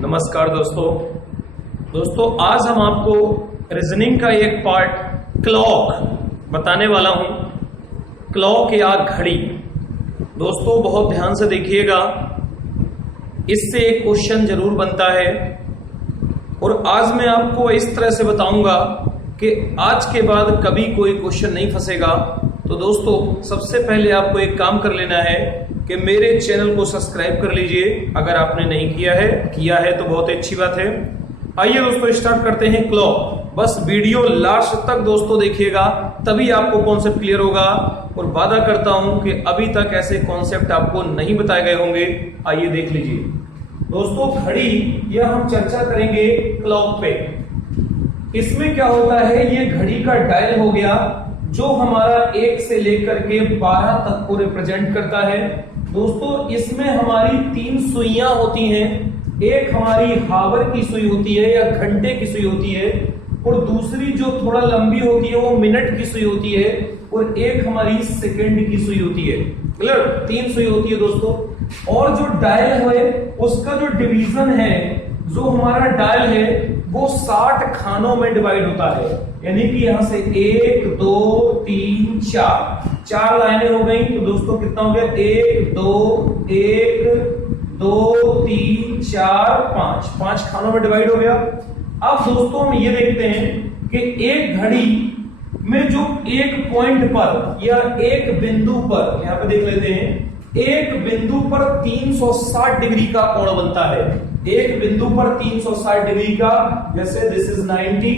नमस्कार दोस्तों आज हम आपको रीजनिंग का एक पार्ट क्लॉक बताने वाला हूं। क्लॉक या घड़ी। दोस्तों बहुत ध्यान से देखिएगा, इससे एक क्वेश्चन जरूर बनता है और आज मैं आपको इस तरह से बताऊंगा कि आज के बाद कभी कोई क्वेश्चन नहीं फंसेगा। तो दोस्तों सबसे पहले आपको एक काम कर लेना है कि मेरे चैनल को सब्सक्राइब कर लीजिए अगर आपने नहीं किया है तो बहुत अच्छी बात है। आइए दोस्तों स्टार्ट करते हैं क्लॉक। बस वीडियो लास्ट तक दोस्तों देखिएगा, तभी आपको कॉन्सेप्ट क्लियर होगा और वादा करता हूं कि अभी तक ऐसे कॉन्सेप्ट आपको नहीं बताए गए होंगे। आइए देख लीजिए दोस्तों, घड़ी यह हम चर्चा करेंगे क्लॉक पे। इसमें क्या होता है, ये घड़ी का डायल हो गया जो हमारा 1 से लेकर के 12 तक को रिप्रेजेंट करता है। दोस्तों इसमें हमारी 3 सुइयां होती हैं। एक हमारी हावर की सुई होती है या घंटे की सुई होती है, और दूसरी जो थोड़ा लंबी होती है वो मिनट की सुई होती है, और एक हमारी सेकंड की सुई होती है। क्लियर? 3 सुई होती है दोस्तों। और जो डायल है उसका जो डिवीजन है, जो हमारा डायल है वो 60 खानों में डिवाइड होता है। यानी कि यहां से 1 2 3 4 लाइनें हो गई। तो दोस्तों कितना हो गया, 1 2 3 4 5 खानों में डिवाइड हो गया। अब दोस्तों हम ये देखते हैं कि एक घड़ी में जो एक पॉइंट पर या एक बिंदु पर, यहां पे देख लेते हैं, एक बिंदु पर 360 डिग्री का कोण बनता है। एक बिंदु पर 360 डिग्री का, जैसे दिस इज 90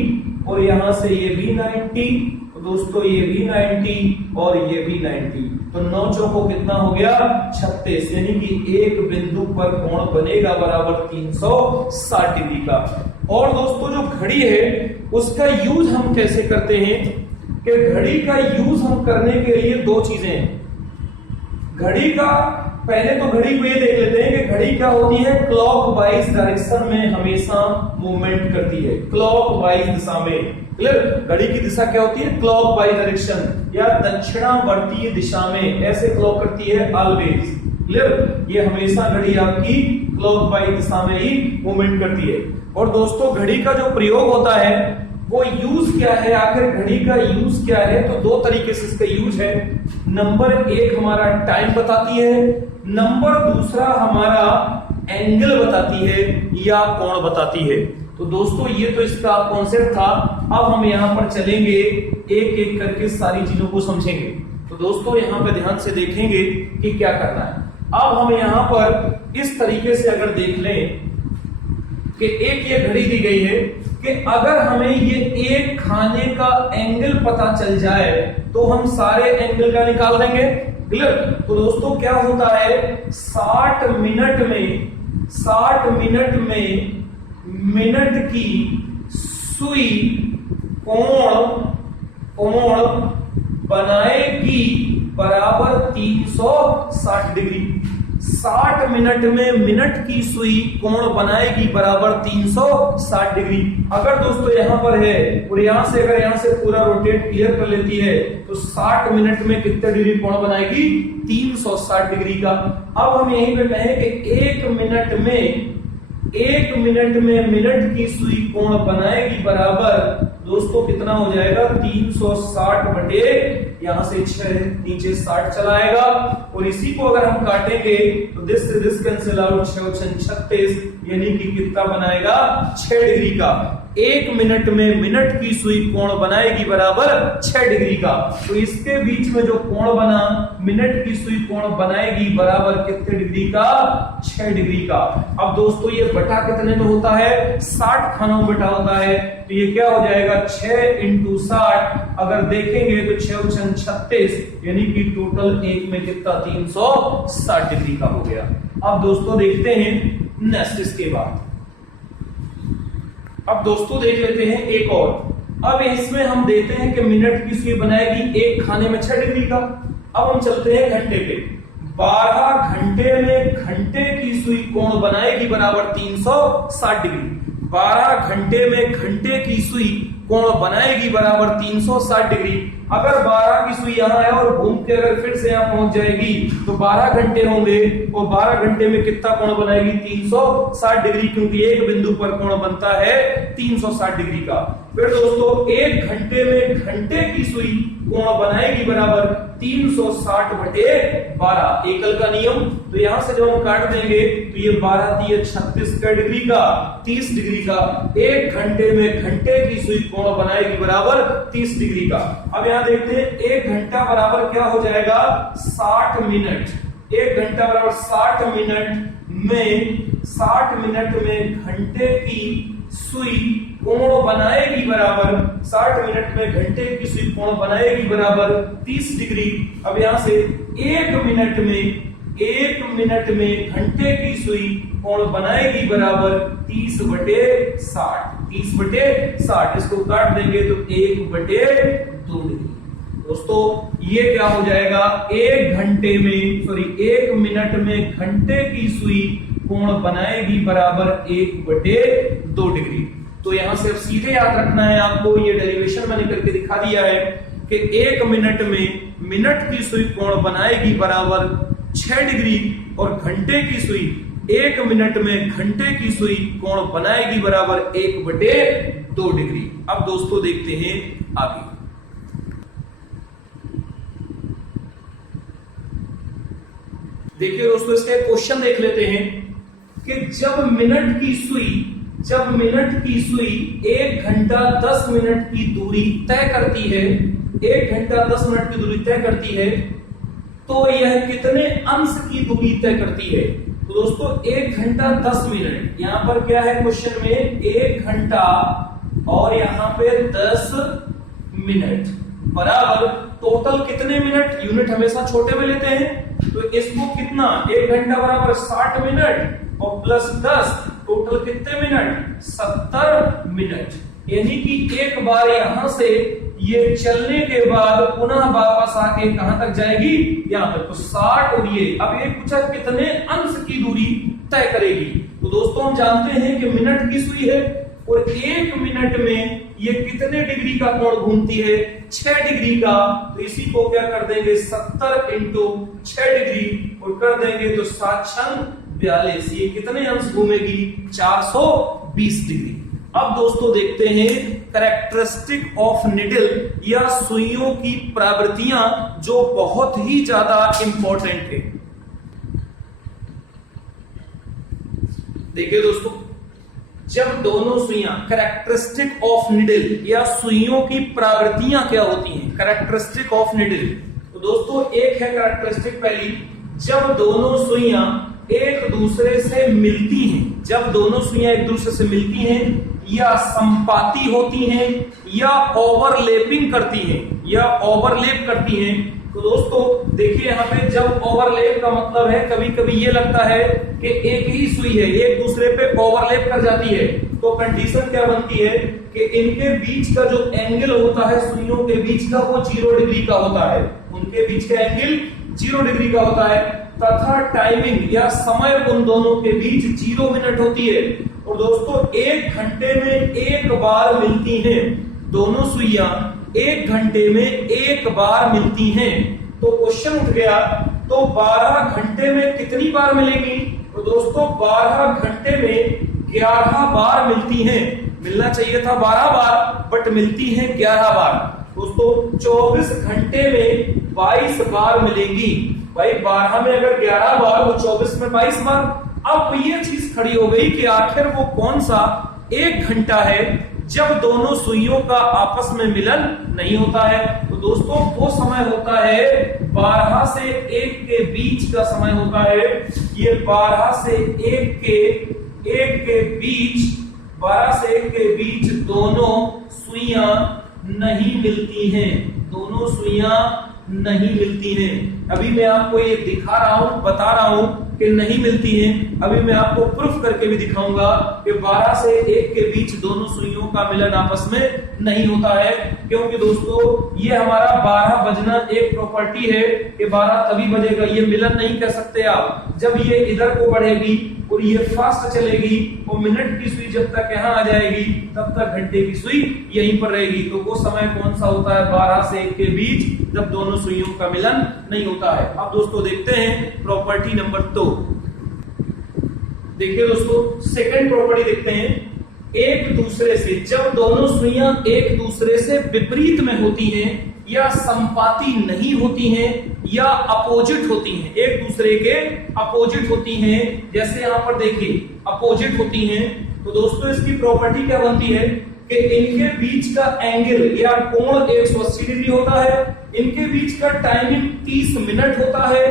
और यहां से ये भी 90, तो दोस्तों ये भी 90 और ये भी 90, तो 9 चौको कितना हो गया, 36। यानी कि एक बिंदु पर कोण बनेगा बराबर 360 डिग्री का। और दोस्तों जो घड़ी है उसका यूज हम कैसे करते हैं कि घड़ी का यूज हम करने के लिए 2 चीजें हैं। घड़ी का पहले तो घड़ी को ये देख लेते हैं कि घड़ी क्या होती है, क्लॉक वाइज डायरेक्शन में हमेशा मूवमेंट करती है। क्लॉक वाइज दिशा में। क्लियर? घड़ी की दिशा क्या होती है, क्लॉक वाइज डायरेक्शन या दक्षिणावर्तीय दिशा में ऐसे क्लॉक करती है ऑलवेज। क्लियर? ये हमेशा घड़ी आपकी क्लॉक वाइज दिशा में ही मूवमेंट करती है। और दोस्तों घड़ी का जो प्रयोग होता है वो यूज क्या है, आखिर घड़ी का यूज क्या है, तो 2 तरीके से इसका यूज है। नंबर 1 हमारा टाइम बताती है, नंबर दूसरा हमारा एंगल बताती है या कोण बताती है। तो दोस्तों ये तो इसका कॉन्सेप्ट था। अब हम यहां पर चलेंगे, एक एक करके सारी चीजों को समझेंगे। तो दोस्तों यहां पे ध्यान से देखेंगे कि क्या करना है। अब हम यहां पर इस तरीके से अगर देख लें कि एक ये घड़ी दी गई है कि अगर हमें ये एक खाने का एंगल पता चल जाए तो हम सारे एंगल का निकाल देंगे। क्लियर? तो दोस्तों क्या होता है, 60 मिनट में मिनट की सुई कोण बनाएगी बराबर 360 डिग्री। 60 मिनट में मिनट की सुई कोण बनाएगी बराबर 360 डिग्री। अगर दोस्तों यहां पर है और यहां से अगर यहां से पूरा रोटेट क्लियर कर लेती है तो 60 मिनट में कितने डिग्री कोण बनाएगी, 360 डिग्री का। अब हम यहीं पे कहें कि 1 मिनट में मिनट की सुई कोण बनाएगी बराबर दोस्तों कितना हो जाएगा, 360 बटे यहां से 6 नीचे 60 चला आएगा। और इसी को अगर हम काटेंगे तो दिस कैंसिल आउट, 6 36, यानी कि कितना बनाएगा, 6 डिग्री का। 1 मिनट में मिनट की सुई कोण बनाएगी बराबर 6 डिग्री का। तो इसके बीच में जो कोण बना, मिनट की सुई कोण बनाएगी बराबर कितने डिग्री का, 6 डिग्री का। अब दोस्तों ये बटा कितने में होता है, 60 खानों में बटा होता है। तो ये क्या हो जाएगा, 6 × 60। अगर देखेंगे तो 6 36, यानी कि टोटल एक में कितना, 360 डिग्री का हो गया। अब दोस्तों देखते हैं नेक्स्ट इसके बाद। अब दोस्तों देख लेते हैं एक और। अब इसमें हम देते हैं कि मिनट की सुई बनाएगी एक खाने में 6 डिग्री का। अब हम चलते हैं घंटे पे। 12 घंटे में घंटे की सुई कोण बनाएगी बराबर 360 डिग्री। 12 घंटे में घंटे की सुई कोण बनाएगी बराबर 360 डिग्री। अगर 12 की सुई यहाँ है और घूम के अगर फिर से यहाँ पहुंच जाएगी तो 12 घंटे होंगे, और 12 घंटे में कितना कोण बनाएगी? 360 डिग्री, क्योंकि एक बिंदु पर कोण बनता है 360 डिग्री का। फिर दोस्तों 1 घंटे में घंटे की सुई कोण बनाएगी बराबर 360/12, एकल का नियम। तो यहां से जब हम काट देंगे तो ये 12 थी 36 डिग्री का, 30 डिग्री का। 1 घंटे में घंटे की सुई कोण बनाएगी बराबर 30 डिग्री का। अब यहां देखते हैं 1 घंटा बराबर क्या हो जाएगा? 60 मिनट। 1 घंटा बराबर 60 मिनट में 60 मिनट में घंटे की सुई कोण बनाएगी बराबर 60 मिनट में घंटे की सुई कोण बनाएगी बराबर 30 डिग्री। अब यहां से 1 मिनट में घंटे की सुई कोण बनाएगी बराबर 30/60। 30/60 इसको काट देंगे तो 1/2 डिग्री। दोस्तों ये क्या हो जाएगा? 1 मिनट में घंटे की सुई कोण बनाएगी बराबर 1/2 डिग्री। तो यहां से अब सीधे याद रखना है आपको, ये डेरिवेशन मैंने करके दिखा दिया है कि 1 मिनट में मिनट की सुई कोण बनाएगी बराबर 6 डिग्री, और घंटे की सुई 1 मिनट में घंटे की सुई कोण बनाएगी बराबर 1/2 डिग्री। अब दोस्तों देखते हैं आगे। देखिए दोस्तों इसका एक क्वेश्चन देख लेते हैं कि जब मिनट की सुई 1 घंटा 10 मिनट की दूरी तय करती है, 1 घंटा 10 मिनट की दूरी तय करती है, तो यह कितने अंश की दूरी तय करती है? तो दोस्तों 1 घंटा 10 मिनट, यहां पर क्या है क्वेश्चन में? 1 घंटा और यहां पे 10 मिनट बराबर टोटल कितने मिनट? यूनिट हमेशा छोटे में लेते हैं, तो इसको कितना? 1 घंटा बराबर 60 मिनट और प्लस 10, टोटल कितने मिनट? 70 मिनट। यानी कि एक बार यहां से ये चलने के बाद पुनः वापस आके कहां तक जाएगी? यहां तक। तो 60 और ये, अब ये पूछा कितने अंश की दूरी तय करेगी। तो दोस्तों हम जानते हैं कि मिनट की सुई है और 1 मिनट में ये कितने डिग्री का कोण घूमती है? 6 डिग्री का। तो इसी को क्या कर देंगे? 70 × 6 डिग्री और कर देंगे तो 7×42। ये कितने अंश घूमेगी? 420 डिग्री। अब दोस्तों देखते हैं कैरेक्टरिस्टिक ऑफ निडल या सुइयों की प्रवृत्तियां, जो बहुत ही ज्यादा इंपॉर्टेंट है। देखिए दोस्तों, जब दोनों सुइयां, कैरेक्टरिस्टिक ऑफ निडल या सुइयों की प्रवृत्तियां क्या होती हैं? Characteristic of needle. तो दोस्तों एक है कैरेक्टरिस्टिक पहली, जब दोनों सुइयां एक दूसरे से मिलती हैं, जब दोनों सुइयां एक दूसरे से मिलती हैं या संपाती होती हैं या ओवरलैपिंग करती हैं या ओवरलैप करती हैं। तो दोस्तों देखिए यहाँ पे जब ओवरलैप का मतलब है, कभी कभी ये लगता है कि एक ही सुई है, एक दूसरे पे ओवरलैप कर जाती है, तो कंडीशन क्या बनती है कि इनके बीच का जो एंगल होता है सुइयों के बीच का, वो 0 डिग्री का होता है। उनके बीच का एंगल 0 डिग्री का होता है, तथा टाइमिंग या समय उन दोनों के बीच 0 मिनट होती है। और दोस्तों 1 घंटे में एक बार मिलती हैं, दोनों सुइयां 1 घंटे में एक बार मिलती हैं। तो क्वेश्चन उठ गया, तो 12 घंटे में कितनी बार मिलेंगी? तो दोस्तों 12 घंटे में 11 बार मिलती हैं। मिलना चाहिए था 12 बार, बट मिलती हैं 11 बार। दोस्तों 24 घंटे में 22 बार मिलेंगी। भाई 12 में अगर 11 बार, तो 24 में 22 बार। अब ये चीज खड़ी हो गई कि आखिर वो कौन सा 1 घंटा है जब दोनों सुइयों का आपस में मिलन नहीं होता है? तो दोस्तों वो समय होता है 12 से 1 के बीच का समय होता है। ये 12 से 1 के बीच, 12 से 1 के बीच दोनों सुइयां नहीं मिलती हैं, दोनों सुइयां नहीं मिलती हैं। अभी मैं आपको ये दिखा रहा हूं, बता रहा हूं कि नहीं मिलती हैं। अभी मैं आपको प्रूफ करके भी दिखाऊंगा कि 12 से 1 के बीच दोनों सुइयों का मिलन आपस में नहीं होता है, क्योंकि दोस्तों ये हमारा 12 बजना एक प्रॉपर्टी है कि 12 तभी बजेगा, ये मिलन नहीं कह सकते आप। जब ये इधर को बढ़ेगी और ये फास्ट चलेगी और मिनट की सुई जब तक यहाँ आ जाएगी तब तक घंटे की सुई यहीं पर रहेगी। तो वो समय कौन सा होता है 12 से 1 के बीच, जब दोनों सुइयों का मिलन नहीं होता है। अब दोस्तों देखते हैं प्रॉपर्टी नंबर 2। देखिए दोस्तों सेकंड प्रॉपर्टी देखते हैं, एक दूसरे से जब दोनों सुइयां एक दूसरे से विपरीत में होती हैं या संपाती नहीं होती हैं या अपोजिट होती हैं, एक दूसरे के अपोजिट होती हैं, जैसे यहां पर देखिए अपोजिट होती हैं, तो दोस्तों इसकी प्रॉपर्टी क्या बनती है कि इनके बीच का एंगल या कोण 180 डिग्री होता है, इनके बीच का टाइमिंग 30 मिनट होता है,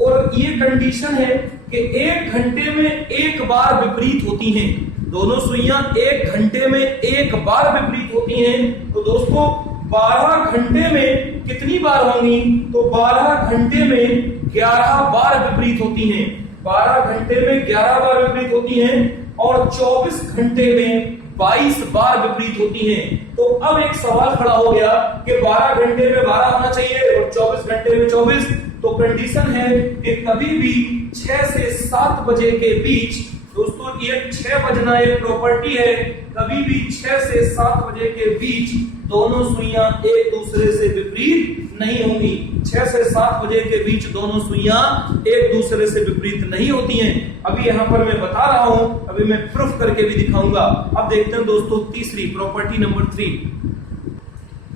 और ये कंडीशन है कि 1 घंटे में एक बार विपरीत होती हैं। दोनों सुइयां 1 घंटे में एक बार विपरीत होती हैं। तो दोस्तों 12 घंटे में कितनी बार होंगी, तो 12 घंटे में 11 बार विपरीत होती हैं। 12 घंटे में 11 बार विपरीत होती हैं और 24 घंटे में 22 बार विपरीत होती हैं। तो अब एक सवाल खड़ा हो गया कि 12 घंटे में 12 होना चाहिए और 24 घंटे में 24। तो कंडीशन है कि कभी भी 6 से 7 बजे के बीच, दोस्तों ये 6 बजना एक प्रॉपर्टी है, कभी भी 6 से 7 बजे के बीच दोनों सुइयां एक दूसरे से विपरीत नहीं होंगी। 6 से 7 बजे के बीच दोनों सुइयां एक दूसरे से विपरीत नहीं होती हैं। अभी यहां पर मैं बता रहा हूं, अभी मैं प्रूफ करके भी दिखाऊंगा। अब देखते हैं दोस्तों तीसरी प्रॉपर्टी नंबर 3।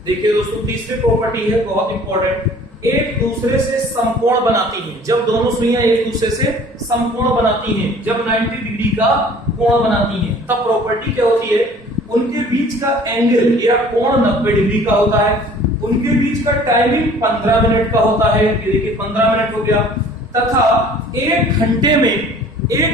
देखिए दोस्तों तीसरी प्रॉपर्टी है बहुत इंपॉर्टेंट, एक दूसरे से समकोण बनाती हैं। जब दोनों सुइयां एक दूसरे से समकोण बनाती हैं, जब 90 डिग्री का कोण बनाती हैं, तब प्रॉपर्टी क्या होती है, उनके बीच का एंगल या कोण 90 डिग्री का होता है, उनके बीच का टाइमिंग 15 मिनट का होता है, ये देखिए 15 मिनट हो गया, तथा 1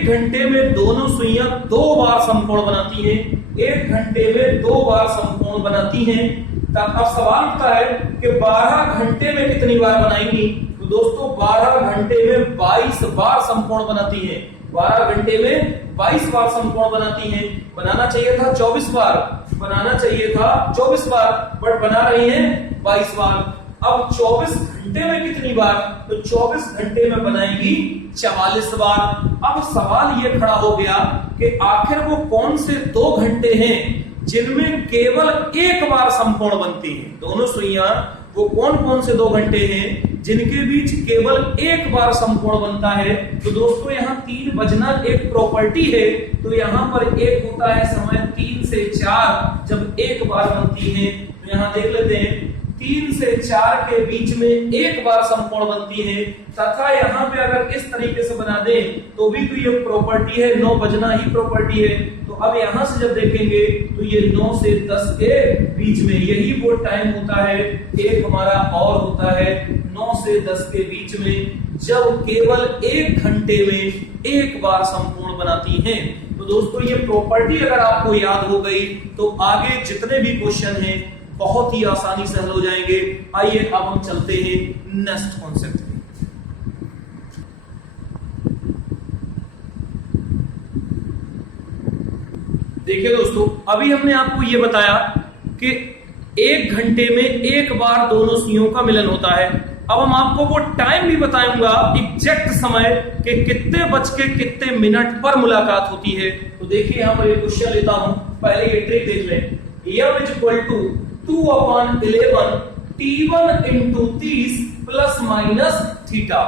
घंटे में दोनों सुइयां 2 बार समकोण बनाती हैं। 1 घंटे में 2 बार समकोण बनाती हैं। तब अब सवाल उठता है कि 12 घंटे में कितनी बार बनाएंगी, तो दोस्तों 12 घंटे में 22 बार समकोण बनाती हैं। 12 घंटे में 22 बार समकोण बनाती हैं। बनाना चाहिए था 24 बार, बनाना चाहिए था 24 बार, बट बना रही हैं 22 बार। अब 24 घंटे में कितनी बार, तो 24 घंटे में बनाएंगी 44 बार। अब सवाल ये खड़ा हो गया कि आखिर वो कौन से 2 घंटे हैं जिनमें केवल एक बार समकोण बनती है। दोनों सुइयां वो कौन कौन से 2 घंटे हैं जिनके बीच केवल एक बार समकोण बनता है। तो दोस्तों यहाँ 3 बजना एक प्रॉपर्टी है, तो यहाँ पर एक होता है समय 3 से 4 जब एक बार बनती है। तो यहाँ देख लेते हैं 3 से 4 के बीच में एक बार समकोण बनती है, तथा यहाँ पे अगर इस तरीके से बना दें तो भी तो ये प्रॉपर्टी है, 9 बजना ही प्रॉपर्टी है। तो अब यहां से जब देखेंगे तो ये 9 से 10 के बीच में यही वो टाइम होता है। एक हमारा और होता है 9 से 10 के बीच में, जब केवल 1 घंटे में एक बार समकोण बनाती हैं। तो दोस्तों ये प्रॉपर्टी अगर आपको याद हो गई तो आगे जितने भी क्वेश्चन हैं बहुत ही आसानी से हल हो जाएंगे। आइए अब हम चलते हैं नेक्स्ट कॉन्सेप्ट में। देखिए दोस्तों अभी हमने आपको यह बताया कि 1 घंटे में एक बार दोनों सुइयों का मिलन होता है। अब हम आपको वो टाइम भी बताऊंगा, एग्जैक्ट समय कि कितने बज के कितने मिनट पर मुलाकात होती है। तो देखिए यहां पर एक क्वेश्चन लेता हूं, पहले ये ट्रिक देख लें। m = 2/11 t1 into 30 plus minus theta.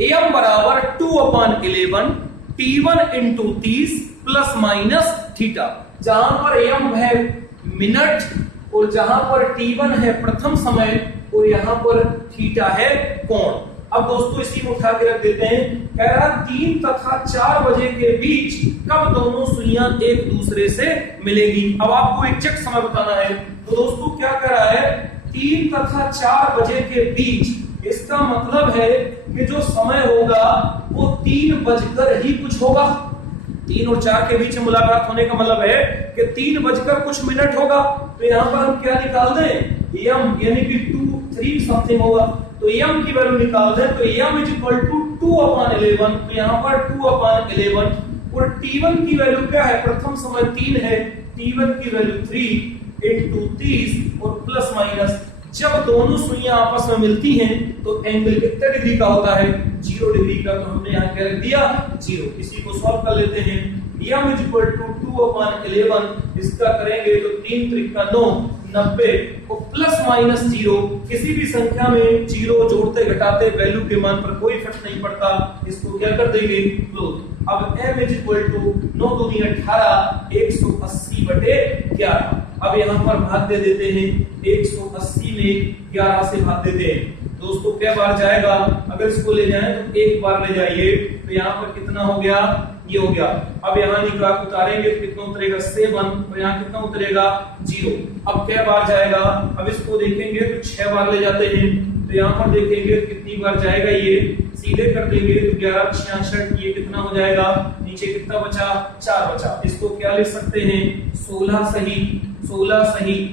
m बराबर 2/11 t1 into 30 plus minus theta. जहां पर m है मिनट और जहां पर t1 है प्रथम समय और यहां पर थीटा है कोण। अब दोस्तों इसी को उठा के रख देते हैं। कह रहा 3 तथा 4 बजे के बीच कब दोनों सुइयां एक दूसरे से मिलेंगी। अब आपको एग्जैक्ट समय बताना है। तो दोस्तों क्या कह रहा है 3 तथा 4 बजे के बीच, इसका मतलब है कि जो समय होगा वो 3 बजकर ही कुछ होगा। 3 और 4 के बीच में मुलाकात होने का मतलब है कि 3 बजकर कुछ मिनट होगा। तो यहां पर हम क्या निकाल दें, m यानी कि 2 3 समथिंग होगा। तो m की वैल्यू निकाल दें तो m = 2/11, तो यहाँ पर 2/11 और T1 की वैल्यू क्या है, प्रथम समय 3 है, T1 की वैल्यू 3 into 30 और प्लस माइनस, जब दोनों सुइयां आपस में मिलती हैं तो एंगल कितने डिग्री का होता है, 0 डिग्री का। तो हमने यहाँ क्या रख दिया, 0। इसी को सॉल्व कर लेते हैं। m = 2/11, इसका करेंगे तो 3 त्रिका 9, 90 और प्लस माइनस 0, किसी भी संख्या में 0 जोड़ते घटाते वैल्यू के मान पर कोई फर्क नहीं पड़ता, इसको क्या कर देंगे, क्लोज। अब m = 9 दूनी 18, 180/11। अब यहाँ पर भाग दे देते हैं, 180 में 11 से भाग देते हैं। दोस्तों क्या बार जाएगा, अगर इसको ले जाएं तो एक बार ले जाइए, तो यहाँ पर कितना हो गया, ये हो गया। अब यहाँ निकाल उतारेंगे तो कितना उतरेगा, 7 और यहाँ कितना उतरेगा, 0। अब क्या बार जाएगा, अब इसको देखेंगे तो 6 बार ले जाते हैं, तो यहाँ पर देखेंगे तो कितनी बार जाएगा, ये सीधे कर देंगे तो 11 66, ये कितना हो जाएगा, नीचे कितना बचा, 4 बचा। इसको क्या लिख सकते हैं, 16 सही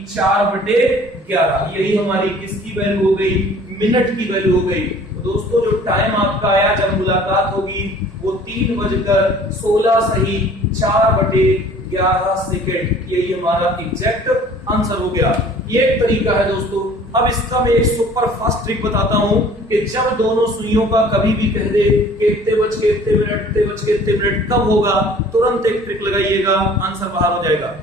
4/11। यही हमारी किसकी वैल्यू हो गई, मिनट की वैल्यू हो गई। तो दोस्तों जो टाइम आपका आया जब मुलाकात होगी वो 3:16 4/11 सेकेंड, यही हमारा एग्जैक्ट आंसर हो गया। ये एक तरीका है दोस्तों। अब इसका मैं एक सुपर फास्ट ट्रिक बताता हूं कि जब दोनों सुइयों का कभी भी कह दे कि इतने बज के इतने मिनट कब होगा, तुरंत एक ट्रिक लगाइएगा, आंसर बाहर हो जाएगा।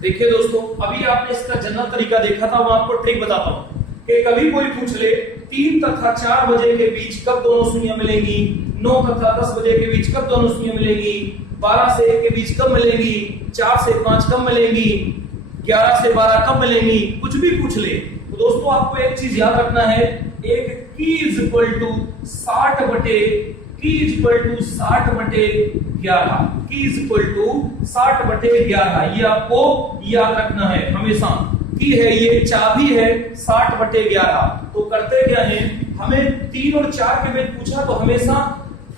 देखिए दोस्तों, अभी आपने इसका जनरल तरीका देखा था, मैं आपको ट्रिक बताता हूं कि कभी कोई पूछ ले 3 तथा 4 बजे के बीच कब दोनों सुइयां मिलेंगी, 9 तथा 10 बजे के बीच कब दोनों सुइयां मिलेंगी, 12 से 1 के बीच कब मिलेंगी, 4 से 5 कब मिलेंगी, 11 से 12 कब मिलेंगी, कुछ भी पूछ ले। तो दोस्तों आपको एक चीज याद रखना है, एक की = 60/11, ये आपको याद रखना है हमेशा। की है ये चाबी है 60/11। तो करते क्या है, हमें 3 और 4 के बीच पूछा तो हमेशा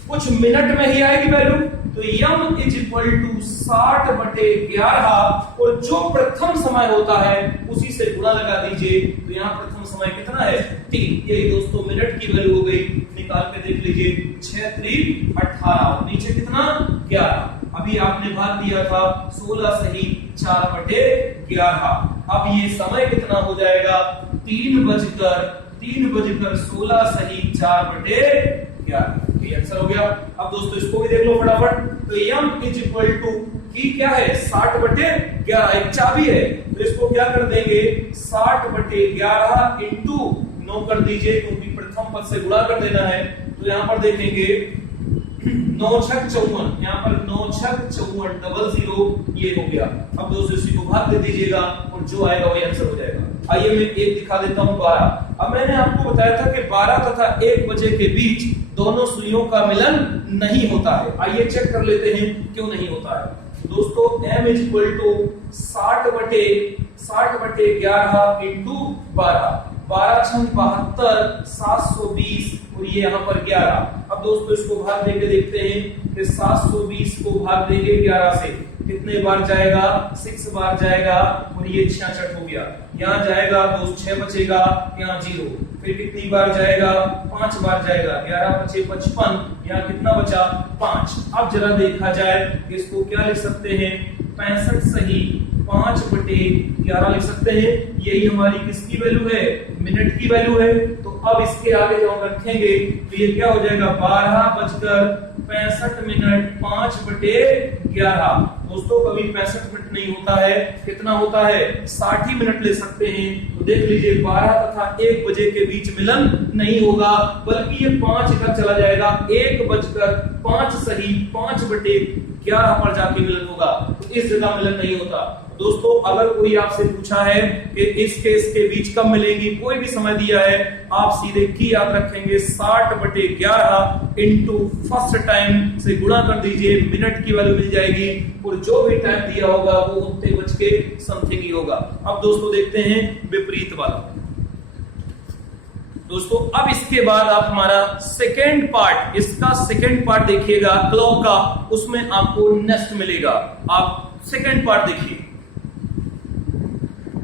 कुछ मिनट में ही आएगी वैल्यू, तो m = 60/11 और जो प्रथम समय होता है उसी से गुणा लगा दीजिए, तो यहाँ प्रथम समय कितना है, 3। यही दोस्तों मिनट की वैल्यू हो गई। निकाल के देख लीजिए, 6 3 18, नीचे कितना 11। अभी आपने भाग दिया था 16 सही 4/11। अब ये समय कितना हो जाएगा, 3:16 सही 4/11। ये आंसर हो गया। अब दोस्तों इसको भी देख लो फटाफट। तो m = की क्या है, 60/11, एक चाबी है, तो इसको क्या कर देंगे, 60/11 इंटू 9 कर दीजिए, क्योंकि प्रथम पद से गुणा कर देना है। तो यहाँ पर देखेंगे 9 6 54, यहाँ पर 9 6 54 00, ये हो गया। अब दोस्तों इसी को भाग दे दीजिएगा और जो आएगा वही आंसर हो जाएगा। आइए मैं एक दिखा देता हूँ, 12। अब मैंने आपको बताया था कि 12 तथा 1 बजे के बीच दोनों सुइयों का मिलन नहीं होता है। आइए चेक कर लेते हैं क्यों नहीं होता है। दोस्तों m = 60/11 इंटू 12, 12 6 72, 720 और ये यहाँ पर 11। अब दोस्तों इसको भाग देके देखते हैं कि 720 को भाग देंगे 11 से, कितने बार जाएगा, 6 बार जाएगा और ये 66 हो गया। यहाँ जाएगा तो 6 बचेगा, यहाँ 0, फिर कितनी बार जाएगा, 5 बार जाएगा, 11 बचे 55, यहाँ कितना बचा, 5। अब जरा देखा जाए इसको क्या लिख सकते हैं, 65 सही 5/11 लिख सकते हैं। यही हमारी किसकी वैल्यू है, मिनट की वैल्यू है। तो अब इसके आगे जो हम रखेंगे तो ये क्या हो जाएगा, 12:65 5/11। दोस्तों कभी 65 मिनट नहीं होता है, कितना होता है, 60 मिनट ले सकते हैं। तो देख लीजिए 12 तथा 1 बजे के बीच मिलन नहीं होगा, बल्कि ये 5 इधर चला जाएगा, 1:05 सही 5/11 पर जाके मिलन होगा। तो इस जगह मिलन नहीं होता। दोस्तों अगर कोई आपसे पूछा है कि इसके बीच कब मिलेंगी, कोई भी समय दिया है, आप सीधे की याद रखेंगे 60/11 इंटू फर्स्ट टाइम से गुणा कर दीजिए, मिनट की वैल्यू मिल जाएगी और जो भी टाइम दिया होगा वो उतने बज के समथिंग ही होगा। अब दोस्तों देखते हैं विपरीत वाला। दोस्तों अब इसके बाद आप हमारा सेकेंड पार्ट, इसका सेकेंड पार्ट देखिएगा क्लॉक का, उसमें आपको नेक्स्ट मिलेगा। आप सेकेंड पार्ट देखिए।